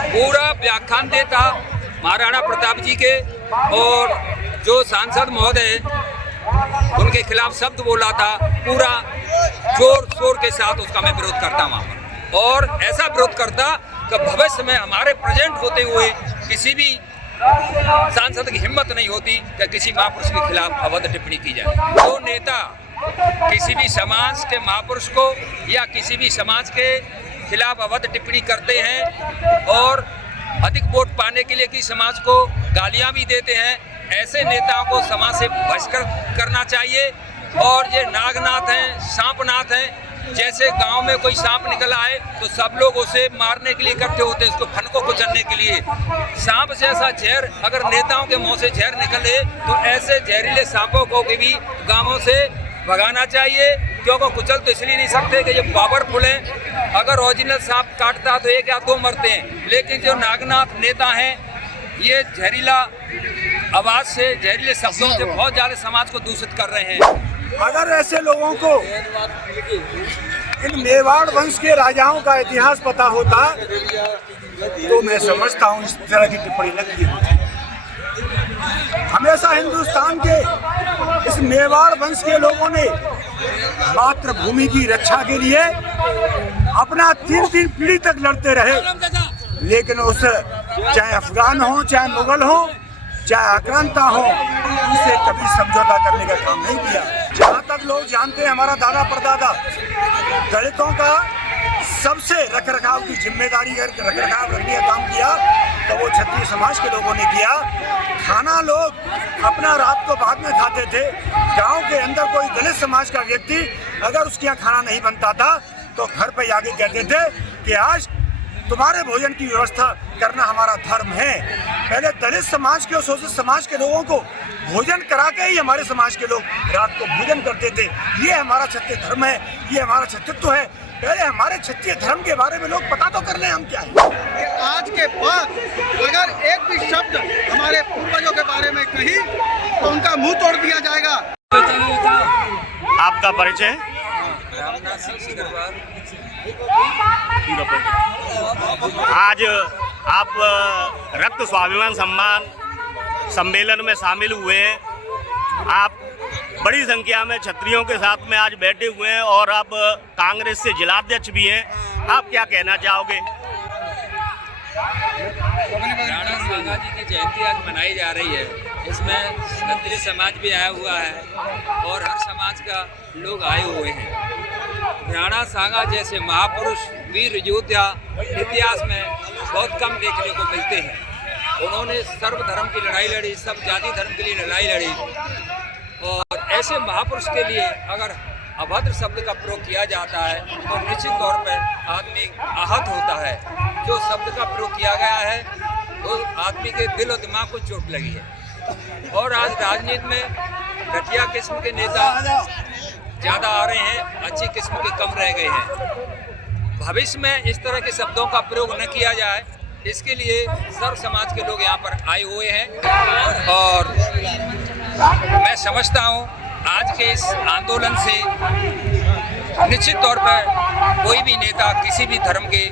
पूरा व्याख्यान देता महाराणा प्रताप जी के, और जो सांसद महोदय उनके खिलाफ शब्द बोला था, पूरा जोर शोर के साथ उसका मैं विरोध करता वहाँ पर, और ऐसा विरोध करता कि भविष्य में हमारे प्रेजेंट होते हुए किसी भी सांसद की हिम्मत नहीं होती कि किसी महापुरुष के खिलाफ अभद्र टिप्पणी की जाए। जो नेता किसी भी समाज के महापुरुष को या किसी भी समाज के खिलाफ अभद्र टिप्पणी करते हैं और अधिक वोट पाने के लिए कि समाज को गालियां भी देते हैं, ऐसे नेताओं को समाज से बहिष्कृत करना चाहिए। और ये नागनाथ हैं, सांपनाथ हैं, जैसे गांव में कोई सांप निकल आए तो सब लोग उसे मारने के लिए इकट्ठे होते हैं, उसको फनको कुचलने के लिए। सांप जैसा जहर अगर नेताओं के मुंह से जहर निकले तो ऐसे जहरीले सांपों को भी गांवों से भगाना चाहिए, क्योंकि कुचल तो इसलिए नहीं सकते कि ये पावरफुल हैं। अगर ओरिजिनल सांप काटता तो एक या दो मरते हैं, लेकिन जो नागनाथ नेता हैं ये जहरीला आवाज से, जहरीले शब्दों से बहुत ज़्यादा समाज को दूषित कर रहे हैं। अगर ऐसे लोगों को इन मेवाड़ वंश के राजाओं का इतिहास पता होता तो मैं समझता हूँ इस तरह की टिप्पणी लगती है। हमेशा हिंदुस्तान के इस मेवाड़ वंश के लोगों ने मातृभूमि की रक्षा के लिए अपना 3-3 पीढ़ी तक लड़ते रहे, लेकिन उस चाहे अफगान हो, चाहे मुगल हो, चाहे आक्रांता हो, उसे कभी समझौता करने का काम नहीं किया। जहाँ तक लोग जानते हैं, हमारा दादा परदादा दलितों का सबसे रखरखाव की जिम्मेदारी रखरखाव रखने का काम किया तो वो क्षत्रिय समाज के लोगों ने किया। खाना लोग अपना रात को बाद में खाते थे। गांव के अंदर कोई दलित समाज का व्यक्ति अगर उसके यहाँ खाना नहीं बनता था तो घर पे आके कहते थे कि आज तुम्हारे भोजन की व्यवस्था करना हमारा धर्म है। पहले दलित समाज के और शोषित समाज के लोगों को भोजन करा के ही हमारे समाज के लोग रात को भोजन करते थे। ये हमारा क्षत्रिय धर्म है, ये हमारा क्षत्रित्व है। पहले हमारे क्षत्रिय धर्म के बारे में लोग पता तो कर लें हम क्या है। आज के बाद अगर एक भी शब्द हमारे पूर्वजों के बारे में कही तो उनका मुंह तोड़ दिया जाएगा। आपका परिचय? आज आप रक्त स्वाभिमान सम्मान सम्मेलन में शामिल हुए हैं। आप बड़ी संख्या में क्षत्रियों के साथ में आज बैठे हुए हैं और आप कांग्रेस से जिलाध्यक्ष भी हैं। आप क्या कहना चाहोगे? राणा सांगा जी की जयंती आज मनाई जा रही है। इसमें क्षत्रिय समाज भी आया हुआ है और हर समाज का लोग आए हुए हैं। राणा सांगा जैसे महापुरुष वीर योद्धा इतिहास में बहुत कम देखने को मिलते हैं। उन्होंने सर्वधर्म की लड़ाई लड़ी, सब जाति धर्म के लिए लड़ाई लड़ी, और ऐसे महापुरुष के लिए अगर अभद्र शब्द का प्रयोग किया जाता है तो निश्चित तौर पर आदमी आहत होता है। जो शब्द का प्रयोग किया गया है वो आदमी के दिल और दिमाग को चोट लगी है। और आज राजनीति में घटिया किस्म के नेता ज़्यादा आ रहे हैं, अच्छी किस्म के कम रह गए हैं। भविष्य में इस तरह के शब्दों का प्रयोग न किया जाए, इसके लिए सर्व समाज के लोग यहाँ पर आए हुए हैं। और मैं समझता हूँ आज के इस आंदोलन से निश्चित तौर पर कोई भी नेता किसी भी धर्म के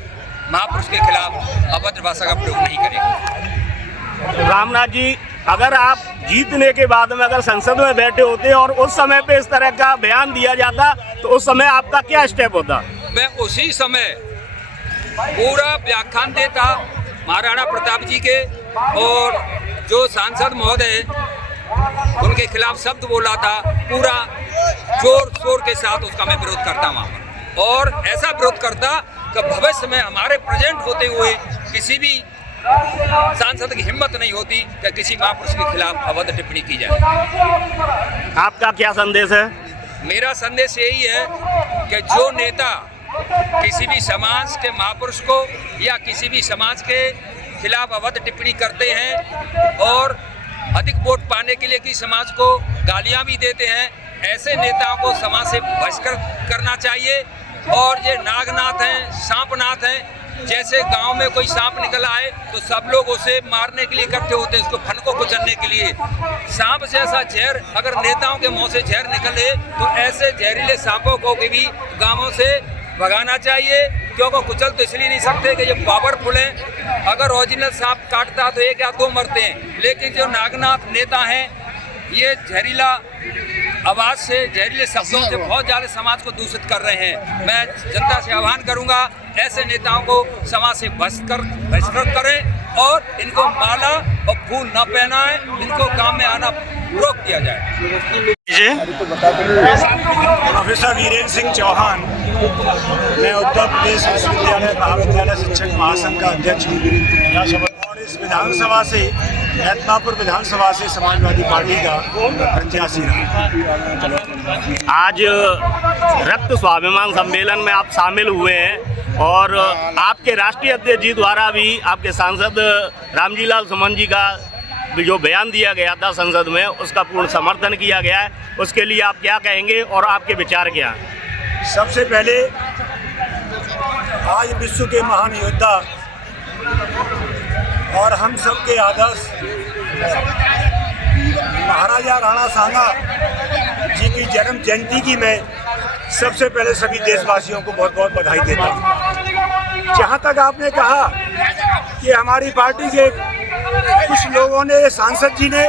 महापुरुष के खिलाफ अभद्र भाषा का प्रयोग नहीं करेगा। रामनाथ जी, अगर आप जीतने के बाद में अगर संसद में बैठे होते और उस समय पे इस तरह का बयान दिया जाता तो उस समय आपका क्या स्टेप होता? मैं उसी समय पूरा व्याख्यान देता महाराणा प्रताप जी के, और जो सांसद महोदय उनके खिलाफ शब्द बोला था, पूरा जोर शोर के साथ उसका मैं विरोध करता वहाँ पर, और ऐसा विरोध करता कि भविष्य में हमारे प्रेजेंट होते हुए किसी भी सांसद की हिम्मत नहीं होती कि किसी महापुरुष के खिलाफ अभद्र टिप्पणी की जाए। आपका क्या संदेश है? मेरा संदेश यही है कि जो नेता किसी भी समाज के महापुरुष को या किसी भी समाज के खिलाफ अभद्र टिप्पणी करते हैं और अधिक वोट पाने के लिए कि समाज को गालियां भी देते हैं, ऐसे नेताओं को समाज से बहिष्कृत करना चाहिए। और ये नागनाथ हैं, सांपनाथ हैं, जैसे गांव में कोई सांप निकल आए तो सब लोग उसे मारने के लिए इकट्ठे होते हैं, उसको फनको कुचलने के लिए। सांप जैसा जहर अगर नेताओं के मुंह से जहर निकले तो ऐसे जहरीले सांपों को भी गांवों से भगाना चाहिए, क्योंकि कुचल तो इसलिए नहीं सकते कि ये पावरफुल है। अगर ओरिजिनल सांप काटता तो 1 या 2 मरते हैं, लेकिन जो नागनाथ नेता हैं ये जहरीला आवाज़ से, जहरीले शब्दों से बहुत ज़्यादा समाज को दूषित कर रहे हैं। मैं जनता से आह्वान करूंगा, ऐसे नेताओं को समाज से बहिष्कृत करें और इनको माला और फूल न पहनाएं, इनको काम में आना रोक दिया जाए। प्रोफेसर वीरेंद्र सिंह चौहान, मैं उत्तर प्रदेश विश्वविद्यालय महाविद्यालय शिक्षक महासंघ का अध्यक्ष हूँ और इस विधानसभा से रत्नापुर विधानसभा से समाजवादी पार्टी का प्रत्याशी रहा। आज रक्त स्वाभिमान सम्मेलन में आप शामिल हुए हैं और आपके राष्ट्रीय अध्यक्ष जी द्वारा भी आपके सांसद रामजी लाल सुमन जी का जो बयान दिया गया था संसद में, उसका पूर्ण समर्थन किया गया है। उसके लिए आप क्या कहेंगे और आपके विचार क्या हैं? सबसे पहले आज विश्व के महान योद्धा और हम सब के आदर्श महाराजा राणा सांगा जी की जन्म जयंती की मैं सबसे पहले सभी देशवासियों को बहुत बहुत बधाई देता हूँ। जहाँ तक आपने कहा कि हमारी पार्टी के कुछ लोगों ने, सांसद जी ने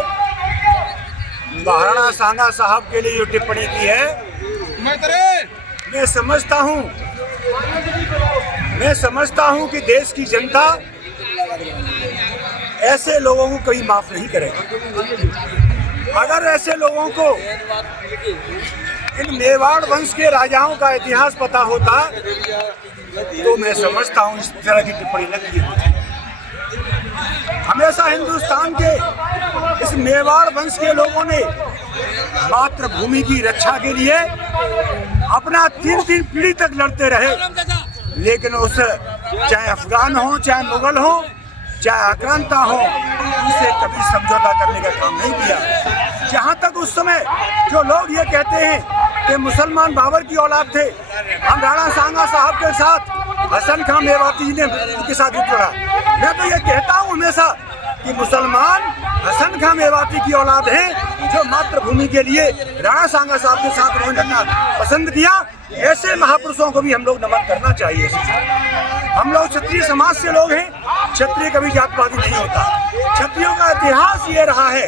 महाराणा सांगा साहब के लिए जो टिप्पणी की है, मैं समझता हूँ कि देश की जनता ऐसे लोगों को कभी माफ नहीं करेगी। अगर ऐसे लोगों को इन मेवाड़ वंश के राजाओं का इतिहास पता होता तो मैं समझता हूँ इस तरह की टिप्पणी न की होती। हमेशा हिंदुस्तान के इस मेवाड़ वंश के लोगों ने मातृभूमि की रक्षा के लिए अपना 3 पीढ़ी तक लड़ते रहे, लेकिन उस चाहे अफगान हो, चाहे मुगल हो, चाहे आक्रांता हो, उनसे कभी समझौता करने का काम नहीं किया। जहाँ तक उस समय जो लोग ये कहते हैं कि मुसलमान बाबर की औलाद थे, हम राणा सांगा साहब के साथ हसन खां मेवाती ने उनके साथ जुट लड़ा। मैं तो ये कहता हूँ हमेशा कि मुसलमान हसन खां मेवाती की औलाद हैं, जो मातृभूमि के लिए राणा सांगा साहब के साथ उन्होंने लड़ना पसंद किया। ऐसे महापुरुषों को भी हम लोग नमन करना चाहिए। हम लोग क्षत्रिय समाज से लोग हैं, क्षत्रिय कभी जातवादी नहीं होता। क्षत्रियों का इतिहास ये रहा है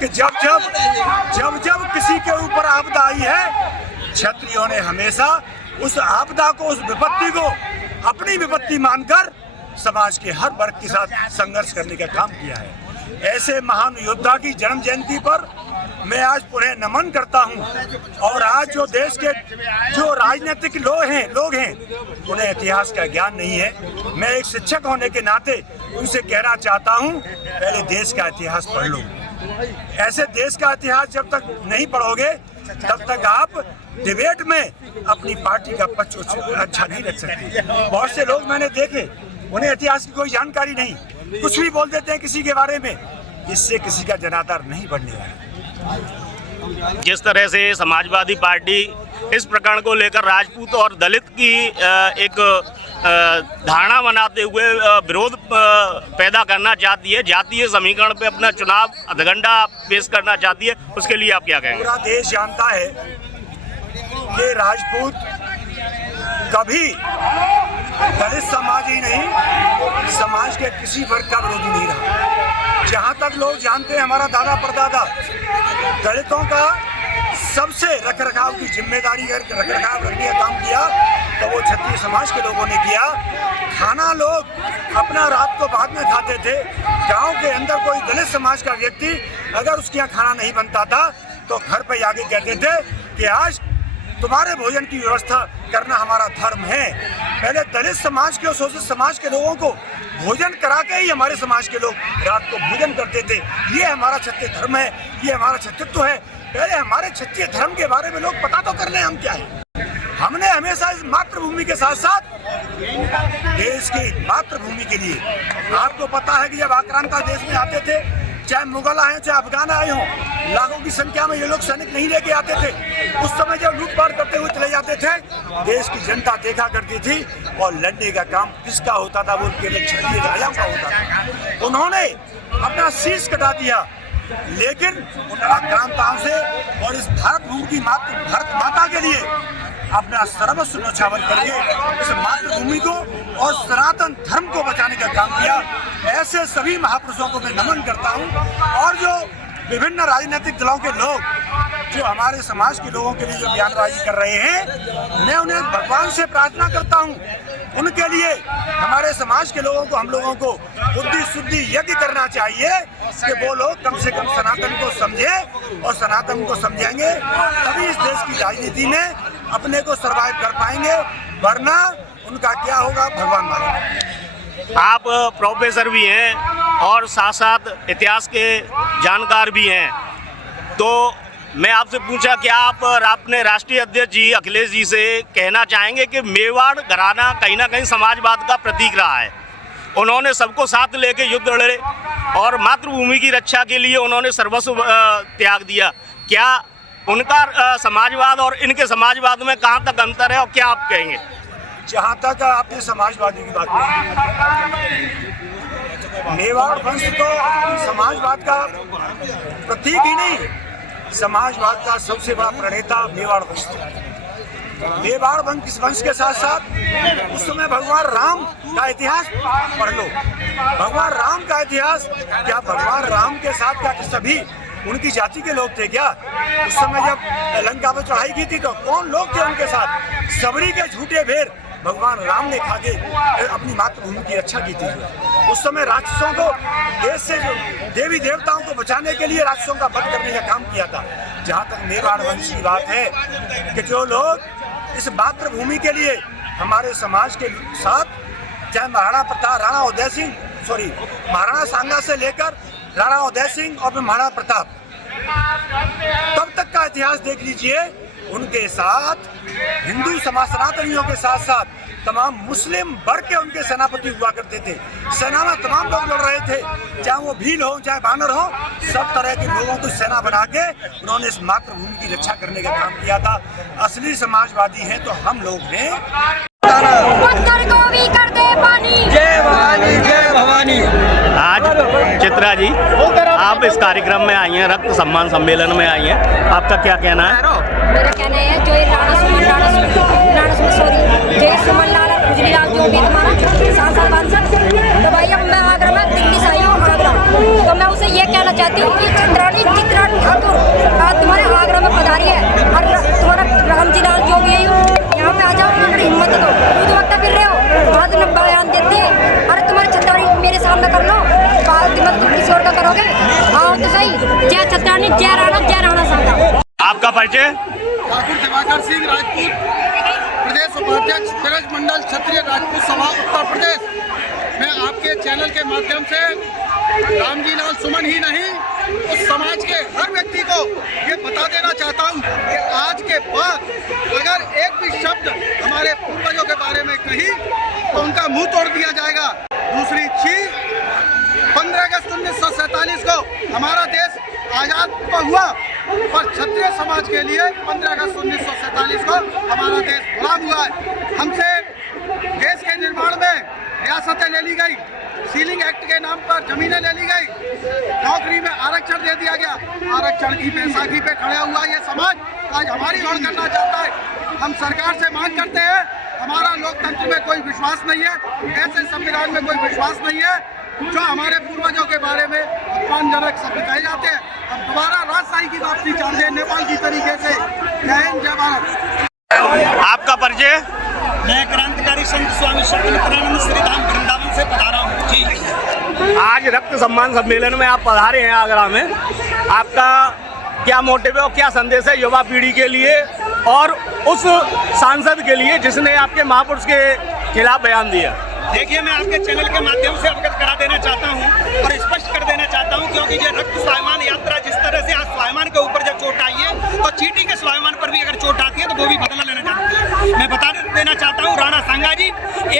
कि जब जब किसी के ऊपर आपदा आई है, क्षत्रियों ने हमेशा उस आपदा को, उस विपत्ति को अपनी विपत्ति मानकर समाज के हर वर्ग के साथ संघर्ष करने का काम किया है। ऐसे महान योद्धा की जन्म जयंती पर मैं आज पुनः नमन करता हूं। और आज जो देश के जो राजनीतिक लोग हैं उन्हें इतिहास का ज्ञान नहीं है। मैं एक शिक्षक होने के नाते उनसे कहना चाहता हूं, पहले देश का इतिहास पढ़ लो। ऐसे देश का इतिहास जब तक नहीं पढ़ोगे तब तक आप डिबेट में अपनी पार्टी का पक्ष अच्छा नहीं रख सकते। बहुत से लोग मैंने देखे, उन्हें इतिहास की कोई जानकारी नहीं, कुछ भी बोल देते हैं किसी के बारे में। इससे किसी का जनाधार नहीं बढ़ने वाला। जिस तरह से समाजवादी पार्टी इस प्रकरण को लेकर राजपूत और दलित की एक धारणा बनाते हुए विरोध पैदा करना चाहती है, जातीय समीकरण पे अपना चुनाव अधगंडा पेश करना चाहती है, उसके लिए आप क्या कहेंगे? पूरा देश जानता है कि राजपूत कभी दलित समाज ही नहीं, समाज के किसी वर्ग का विरोधी नहीं रहा। जहाँ तक लोग जानते हैं, हमारा दादा परदादा दलितों का सबसे रखरखाव की जिम्मेदारी रखरखाव रखने का काम किया तो वो क्षत्रिय समाज के लोगों ने किया। खाना लोग अपना रात को बाद में खाते थे। गांव के अंदर कोई दलित समाज का व्यक्ति अगर उसके यहाँ खाना नहीं बनता था तो घर पे आके कहते थे कि आज तुम्हारे भोजन की व्यवस्था करना हमारा धर्म है। पहले दलित समाज के और शोषित समाज के लोगों को भोजन करा के ही हमारे समाज के लोग रात को भोजन करते थे। ये हमारा क्षत्रिय धर्म है, ये हमारा क्षत्रित्व है। पहले हमारे क्षत्रिय धर्म के बारे में लोग पता तो कर लें हम क्या है। हमने हमेशा इस मातृभूमि के साथ साथ देश की मातृभूमि के लिए, आपको पता है कि जब आक्रांता देश में आते थे, चाहे मुगल आए चाहे अफगान आए हों, लाखों की संख्या में ये लोग सैनिक नहीं लेके आते थे। उस समय जब लूटपाट करते हुए चले जाते थे, देश की जनता देखा करती थी और लड़ने का काम किसका होता था? वो केवल क्षत्रिय राजाओं का होता था। उन्होंने अपना शीश कटा दिया, लेकिन उन आक्रांताओं से और इस भारत भूमि की भारत माता के लिए अपना सर्वस्व न्यौछावर करके इस मातृभूमि को और सनातन धर्म को बचाने का काम किया। ऐसे सभी महापुरुषों को मैं नमन करता हूँ। और जो विभिन्न राजनीतिक दलों के लोग जो हमारे समाज के लोगों के लिए जो बयानबाजी कर रहे हैं, मैं उन्हें भगवान से प्रार्थना करता हूँ उनके लिए हमारे समाज के लोगों को, हम लोगों को बुद्धि शुद्धि यज्ञ करना चाहिए कि वो लोग कम से कम सनातन को समझे और सनातन को समझेंगे तभी इस देश की राजनीति में अपने को सर्वाइव कर पाएंगे, वरना उनका क्या होगा भगवान मारेगा। आप प्रोफेसर भी हैं और साथ साथ इतिहास के जानकार भी हैं, तो मैं आपसे पूछा कि आप अपने राष्ट्रीय अध्यक्ष जी अखिलेश जी से कहना चाहेंगे कि मेवाड़ घराना कहीं ना कहीं समाजवाद का प्रतीक रहा है। उन्होंने सबको साथ लेके युद्ध लड़े और मातृभूमि की रक्षा के लिए उन्होंने सर्वस्व त्याग दिया। क्या उनका समाजवाद और इनके समाजवाद में कहाँ तक अंतर है और क्या आप कहेंगे? जहाँ तक आपने समाजवादी की बात की, मेवाड़ वंश तो समाजवाद का प्रतीक ही नहीं, समाजवाद का सबसे बड़ा प्रणेता मेवाड़ वंश था। मेवाड़ वंश के साथ साथ उस समय भगवान राम का इतिहास पढ़ लो। भगवान राम का इतिहास, क्या भगवान राम के साथ क्या सभी उनकी जाति के लोग थे क्या? उस समय जब लंका पर चढ़ाई की थी तो कौन लोग थे उनके साथ? सबरी के झूठे भेड़ भगवान राम ने खा के अपनी मातृभूमि की रक्षा की थी। उस समय राक्षसों को देश से, देवी देवताओं को बचाने के लिए राक्षसों का वध करने का काम किया था। जहाँ तक मेवाड़ वंश की बात है कि जो लोग इस मातृभूमि के लिए हमारे समाज के साथ, चाहे महाराणा सांगा से लेकर राणा उदय सिंह और महाराणा प्रताप, तब तक का इतिहास देख लीजिए। उनके साथ हिंदू समाज सनातनियों के साथ साथ तमाम मुस्लिम वर्ग के उनके सेनापति हुआ करते थे। सेना में तमाम लोग लड़ रहे थे, चाहे वो भील हो चाहे बानर हो, सब तरह के लोगों को सेना बना के उन्होंने इस मातृभूमि की रक्षा करने का काम किया था। असली समाजवादी हैं तो हम लोग हैं। पत्थर को भी कर दे पानी। जय भवानी, जय भवानी। आज चित्रा जी, आप इस कार्यक्रम में आई हैं, रक्त सम्मान सम्मेलन में आई हैं, आपका क्या कहना है? मेरा कहना है जो जय सुमन लाल खुजली लाल जो भी हमारा सांसद, तो भाई अब मैं आगरा में दिल्ली से आई हूँ आगरा, तो मैं उसे ये कहना चाहती हूँ कि चित्रा ठाकुर आज तुम्हारे आगरा में पधारी है और तुम्हारा रामजी लाल जो भी है यहाँ पे आ जाओ, हिम्मत दो, तुम तो फिर रहे हो बहुत लंबा बयान देते हैं। अरे तुम्हारी छतरपुर मेरे सामने कर लो, तुम किसी और का करोगे? आओ तो सही। जय छतरपुर, जय राणा सांगा। आपका परिचय? ठाकुर दिवाकर सिंह राजपूत, प्रदेश उपाध्यक्ष ब्रज मंडल क्षत्रिय राजपूत सभा उत्तर प्रदेश। मैं आपके चैनल के माध्यम से रामजी लाल सुमन ही नहीं, उस समाज के हर व्यक्ति को ये बता देना चाहता हूँ कि आज के बाद अगर एक भी शब्द हमारे पूर्वजों के बारे में कही तो उनका मुंह तोड़ दिया जाएगा। दूसरी चीज, 15 अगस्त 1947 को हमारा देश आजाद तो हुआ, पर क्षत्रिय समाज के लिए 15 अगस्त 1947 को हमारा देश गुलाम हुआ है। हमसे देश के निर्माण में रियासतें ले ली गई, सीलिंग एक्ट के नाम पर जमीनें ले ली गई, नौकरी में आरक्षण दे दिया गया। आरक्षण की बैसाखी पे खड़ा हुआ ये समाज आज हमारी ओर करना चाहता है। हम सरकार से मांग करते हैं, हमारा लोकतंत्र में कोई विश्वास नहीं है, ऐसे संविधान में कोई विश्वास नहीं है जो हमारे पूर्वजों के बारे में अपमानजनक शब्द कहे जाते हैं। अब दोबारा राजशाही की वापसी चाहते हैं नेपाल की तरीके से। जय हिंद, जय भारत। आपका परिचय? मैं क्रांतिकारी संत स्वामी सत्यमित्रानंद श्रीधाम वृंदावन से पधारा हूँ जी। आज रक्त सम्मान सम्मेलन में आप पधारे हैं आगरा में, आपका क्या मोटिव है और क्या संदेश है युवा पीढ़ी के लिए और उस सांसद के लिए जिसने आपके महापुरुष के खिलाफ बयान दिया? देखिए, मैं आपके चैनल के माध्यम से अवगत करा देना चाहता हूं और स्पष्ट कर देना चाहता हूं, क्योंकि ये रक्त स्वाभिमान यात्रा जिस तरह से आज स्वाभिमान के ऊपर जब चोट आई है तो चीटी के स्वाभिमान पर भी अगर चोट आती है तो वो भी बदला लेना चाहती है। मैं बता देना चाहता हूं, राणा सांगा जी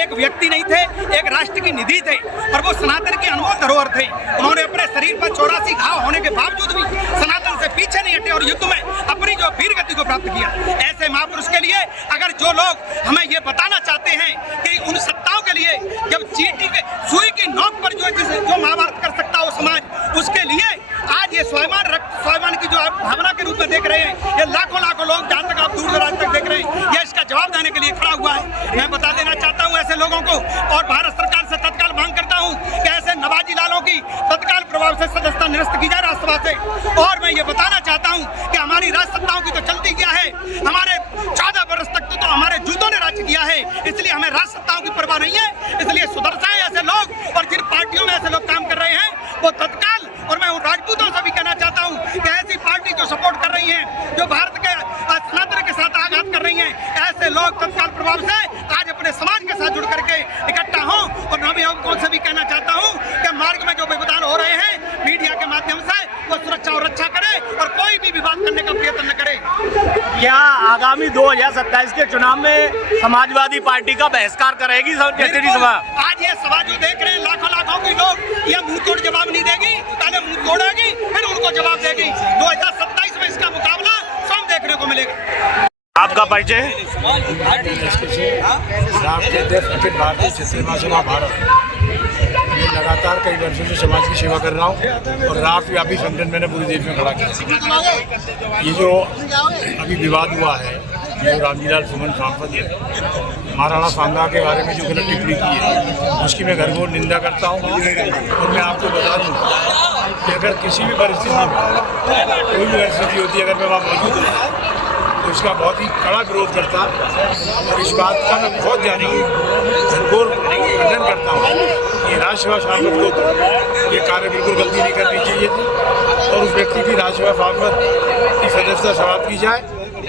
एक व्यक्ति नहीं थे, एक राष्ट्र की निधि थे और वो सनातन के अनमोल धरोहर थे। उन्होंने अपने शरीर पर 84 घाव होने के बावजूद भी सनातन से पीछे नहीं हटे और युद्ध में अपनी जो वीर गति को प्राप्त किया। ऐसे महापुरुष के लिए अगर जो लोग हमें ये बताना चाहते हैं कि उन सत्ताओं के लिए जब चीटी के सुई की नोक पर जो महाभारत कर सकता हो समाज, उसके लिए आज ये स्वाभिमान रक्त स्वाभिमान की जो आप भावना के रूप में देख रहे हैं, ये लाखों लाखों लोग जहाँ तक आप दूर दराज तक देख रहे हैं, ये इसका मैं बता देना चाहता हूं ऐसे लोगों को और भारत सरकार से तत्काल मांग करता हूं कि ऐसे नवाजी लालों की तत्काल प्रभाव से सदस्यता निरस्त की जाए राज्यसभा से। और मैं ये बताना चाहता हूं कि हमारी राज्य सत्ताओं की तो चलती क्या है, हमारे 14 वर्ष तक तो हमारे जूतों ने राज्य किया है, इसलिए हमें राज्य सत्ताओं की परवाह नहीं है। इसलिए सुधर जाएं ऐसे लोग, और जिन पार्टियों में ऐसे लोग काम कर रहे हैं वो तत्काल, और मैं उन राजपूतों से भी कहना चाहता हूं कि ऐसी पार्टी जो सपोर्ट कर रही है, जो भारत के सनातन के साथ आघात कर रही हैं, ऐसे लोग तत्काल प्रभाव से आज अपने समाज के साथ जुड़ करके इकट्ठा हों। और मैं अभिभावकों से भी कहना चाहता हूं कि मार्ग में जो व्यवधान हो रहे हैं मीडिया के माध्यम से वो सुरक्षा और रक्षा करे और कोई भी विवाद करने का प्रयत्न न करे। क्या आगामी 2027 के चुनाव में समाजवादी पार्टी का बहिष्कार करेगी क्षेत्रीय सभा? आज ये सभा जो देख रहे हैं लाखों के लोग, ये मुंह तोड़ जवाब नहीं देगी, पहले मुंह तोड़ेगी फिर उनको जवाब देगी। 2027 में इसका मुकाबला स्वयं देखने को मिलेगा। आपका परिचय? राष्ट्रीय अध्यक्ष अखिल भारतीय क्षेत्रीय महासभा भारत। मैं लगातार कई वर्षों से समाज की सेवा कर रहा हूँ और राष्ट्रव्यापी संगठन मैंने पूरे देश में खड़ा किया। ये जो अभी विवाद हुआ है, जो रामजीलाल सुमन सांसद ने महाराणा सांगा के बारे में जो गलत टिप्पणी की है, उसकी मैं घरघोर निंदा करता हूँ। और मैं आपको बता दूँ कि अगर किसी भी परिस्थिति में कोई भी परिस्थिति होती है, अगर मैं वहाँ मौजूद हूँ तो इसका बहुत ही कड़ा विरोध करता और इस बात का मैं बहुत ज़्यादा घनघोर खंडन करता हूँ। ये राज्यसभा सांसद को तो ये कार्य बिल्कुल गलती नहीं करनी चाहिए थी और उस व्यक्ति की राज्यसभा सांसद की सदस्यता समाप्त की जाए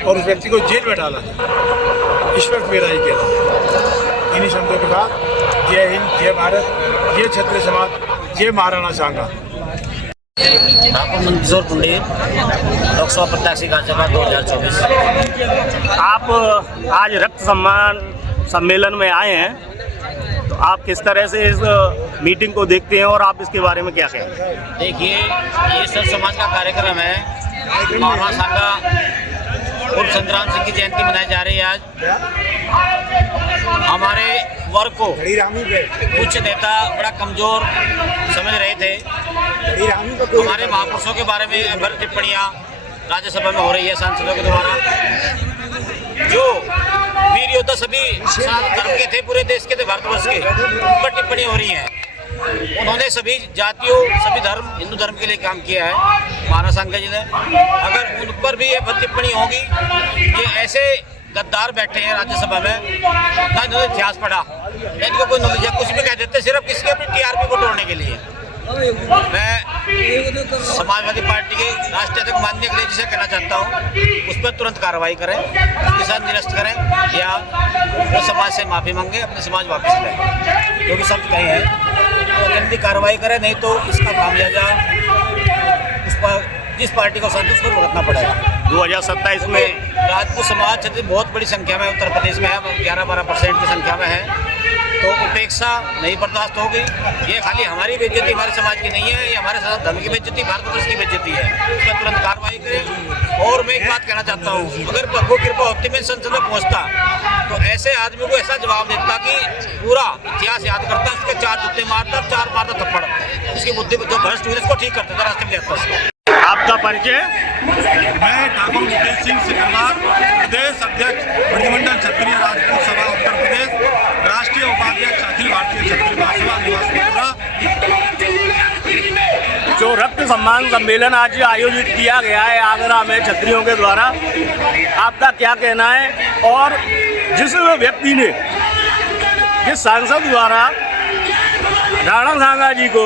और उस व्यक्ति को जेल में डाला जाए। इस वक्त मेरा ये कहना है। इन्हीं शब्दों के साथ जय हिंद, जय भारत, जय क्षत्रिय समाज, जय महाराणा सांगा। मंदसौर कुंडेर लोकसभा प्रत्याशी राज्यसभा 2024। आप आज रक्त सम्मान सम्मेलन में आए हैं, तो आप किस तरह से इस मीटिंग को देखते हैं और आप इसके बारे में क्या कहें? देखिए, ये सब समाज का कार्यक्रम है। महाराणा सांगा उर्फ संग्राम सिंह की जयंती मनाई जा रही है। आज हमारे वर्ग को कुछ नेता बड़ा कमजोर समझ रहे थे। हमारे महापुरुषों के बारे में भर टिप्पणियाँ राज्यसभा में हो रही है सांसदों के द्वारा। जो वीर योद्धा सभी धर्म के थे, पूरे देश के थे, भारतवर्ष के, उन पर टिप्पणी हो रही है। उन्होंने सभी जातियों, सभी धर्म, हिंदू धर्म के लिए काम किया है महाराणा सांगा जी ने। अगर उन पर भी ये टिप्पणी होगी, ये ऐसे गद्दार बैठे हैं राज्यसभा में, ना इन्होंने इतिहास पढ़ा, इनको कोई नॉलेज है, कुछ भी कह देते सिर्फ किसके अपनी टीआरपी को तोड़ने के लिए। मैं समाजवादी पार्टी के राष्ट्रीय अध्यक्ष माननीय अखिलेश जी से कहना चाहता हूं, उस पर तुरंत कार्रवाई करें, उसके साथ निरस्त करें या वो समाज से माफ़ी मांगे, अपने समाज वापस लें, जो भी शब्द कहे हैं तो जल्दी कार्रवाई करें, नहीं तो इसका खामियाजा उस पर जिस पार्टी को संतुष्ट को भुगतना पड़ेगा। 2027 में राजपूत समाज क्षेत्र बहुत बड़ी संख्या में उत्तर प्रदेश में है, 11-12% की संख्या में है, तो उपेक्षा नहीं बर्दाश्त होगी। ये खाली हमारी बेइज्जती, हमारे समाज की नहीं है, ये हमारे साथ धर्म की बेइज्जती, भारतवर्ष की बेइज्जती है। इस पर तुरंत कार्रवाई करें। और मैं एक बात कहना चाहता हूँ, अगर प्रभु कृपा होती मैं संसद में पहुँचता तो ऐसे आदमी को ऐसा जवाब देता कि पूरा इतिहास याद करता, उसके 4 जूते मारता, 4 मारता थप्पड़, उसकी बुद्धि जो भ्रष्ट हुई उसको ठीक करता था, रास्ते में ले आता उसको। आपका परिचय? मैं ठाकुर मुकेश सिंह सिकरवार, प्रदेश अध्यक्ष प्रतिमंडल क्षत्रिय राजपूत सभा उत्तर प्रदेश, राष्ट्रीय उपाध्यक्ष अखिल भारतीय क्षत्रिय महासभा निवास मथुरा। जो रक्त सम्मान सम्मेलन आज आयोजित किया गया है आगरा में क्षत्रियों के द्वारा, आपका क्या कहना है? और जिस व्यक्ति ने, जिस सांसद द्वारा राणा सांगा जी को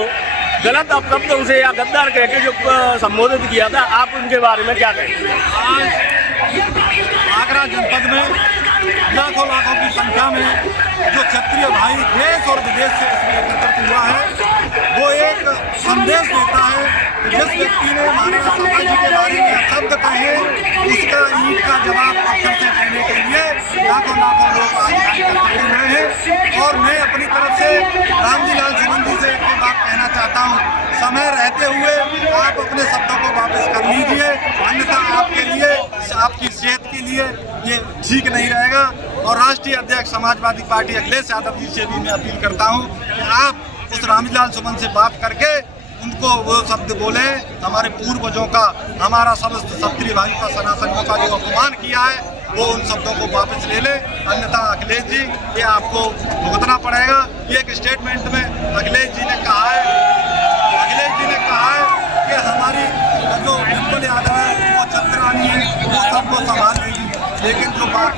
गलत अपशब्दों से या गद्दार कह के जो संबोधित किया था, आप उनके बारे में क्या कहेंगे? आज आगरा जनपद में लाखों की संख्या में जो क्षत्रिय भाई देश और विदेश से इसमें एकत्रित हुआ है, वो एक संदेश देता है कि जिस व्यक्ति ने महाराणा सांगा जी के बारे में शब्द कहे, उसका ईंट का जवाब पत्थर से देने के लिए लाखों लोग आज एकत्रित हुए हैं। और मैं अपनी तरफ से रामजीलाल सुमन जी से एक बात कहना चाहता हूँ, समय रहते हुए आप अपने शब्दों को वापस कर लीजिए, अन्यथा आपके लिए, आपकी सेहत के लिए ये ठीक नहीं रहेगा। और राष्ट्रीय अध्यक्ष समाजवादी पार्टी अखिलेश यादव जी से भी मैं अपील करता हूँ कि आप उस रामजीलाल सुमन से बात करके उनको वो शब्द बोले, हमारे पूर्वजों का, हमारा समस्त क्षत्रिय भाइयों का, सनातनियों का जो अपमान किया है, वो उन शब्दों को वापस ले ले, अन्यथा अखिलेश जी ये आपको भुगतना पड़ेगा। ये एक स्टेटमेंट में अखिलेश जी ने कहा है कि हमारी जो डिम्पल यादव है वो चंद्रानी है, वो सबको संभाल लेगी, लेकिन जो बात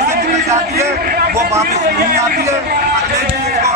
से निकल जाती है वो वापस नहीं आती है। अखिलेश जी इसको